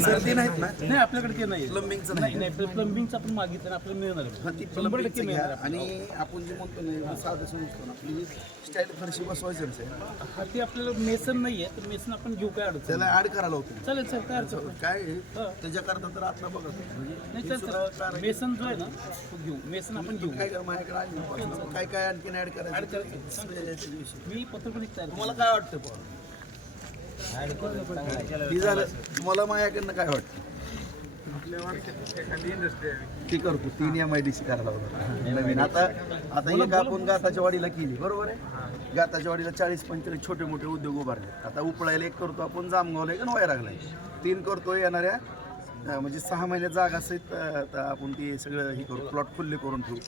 Sir ते नाहीत ना नाही आपल्याकडे ते नाही प्लंबिंगचं नाही नाही प्लंबिंगचं आपण मागितलं ना आपल्याला मिळणार हा, आहे. ती 100% प्लंबिंगचं घ्या मिळणार आहे. आणि आपण जे म्हणतो ना साधं समजतो ना आपली स्टाईल फरशी बसवायचं आहे हा ते आपल्याला मेसन नाही आहे तर मेसन आपण घेऊ काय अडचण त्याला ऍड करायला होतं चालेल सर काय अडचण नाही. काय आहे, त्याच्याकरता तर आता बघा म्हणजे नाही हे चल सुद्धा सर कारण मेसन जो आहे ना तो घेऊ मेसन आपण घेऊ काय करा माझ्याकडे आली ना, काय काय आणखीन ऍड करायचं ऍड करायचं त्याच्याविषयी. मी पत्रपरित तयार तुम्हाला काय वाटतं पण ती झालं तुम्हाला माझ्याकडनं काय वाटतं ती करतो 3 MIDC करायला होता नवीन आता एक आपण गाताच्या वाडीला केली बरोबर आहे गाताच्या वाडीला 40-45 छोटे मोठे उद्योग उभारले आता उपळायला एक करतो आपण जामगावला एक आणि वाया लागलाय 3 करतो येणाऱ्या म्हणजे 6 महिने जागा सहित आता आपण ते सगळं हे करू प्लॉट खुल्ले करून ठेवू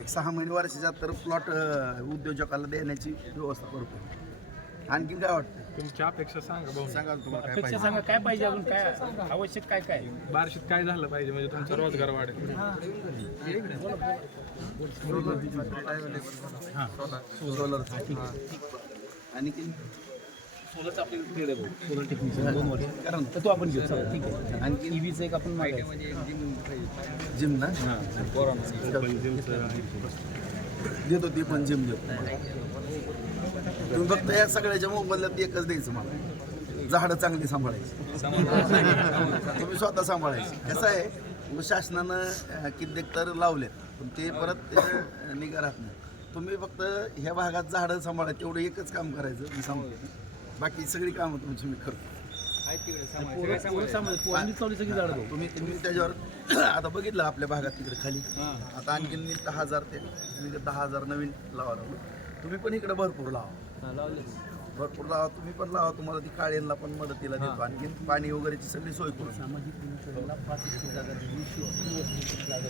एक 6 महिने वर्षाच्या तर प्लॉट उद्योजकाला देण्याची व्यवस्था करतो आणखीन काय वाटतं तुमची अपेक्षा सांगा भाऊ. सांगा तुम्हाला काय अपेक्षा सांगा काय पाहिजे अजून काय आवश्यक काय काय बार्शीत काय झालं पाहिजे म्हणजे तुमचा रोजगार वाढेल. सोलर आणखी सोलरचं आपल्याकडे पेड आहे भाऊ सोलर टेक्निशियन 2 वर्ष कारण तर तो आपण घेऊ चला ठीक आहे आणखी ईव्हीचं एक आपण जिम ना देतो ती पण जिम देतो तुम्ही फक्त या सगळ्याच्या मोबदल्यात एकच द्यायचं मला झाडं चांगली सांभाळायची तुम्ही स्वतः सांभाळायची कसं आहे मग शासनानं कित्येक तर लावलेत पण ते परत निगा राहत नाही तुम्ही फक्त ह्या भागात झाडं सांभाळायचं तेवढं एकच काम करायचं मी सांगतो बाकी सगळी कामं तुमची मी करतो पोरांनी चावली सगळी झाडं भाऊ तुम्ही त्याच्यावर आता बघितलं आपल्या भागात तिकडे खाली आता आणखीन 10,000 ते 10,000 नवीन लावा लागलो तुम्ही पण इकडे भरपूर लावा भरपूर लावा तुम्ही पण लावा तुम्हाला ती काळ्यांना पण मदतीला देतो आणखीन पाणी वगैरेची सगळी सोय करू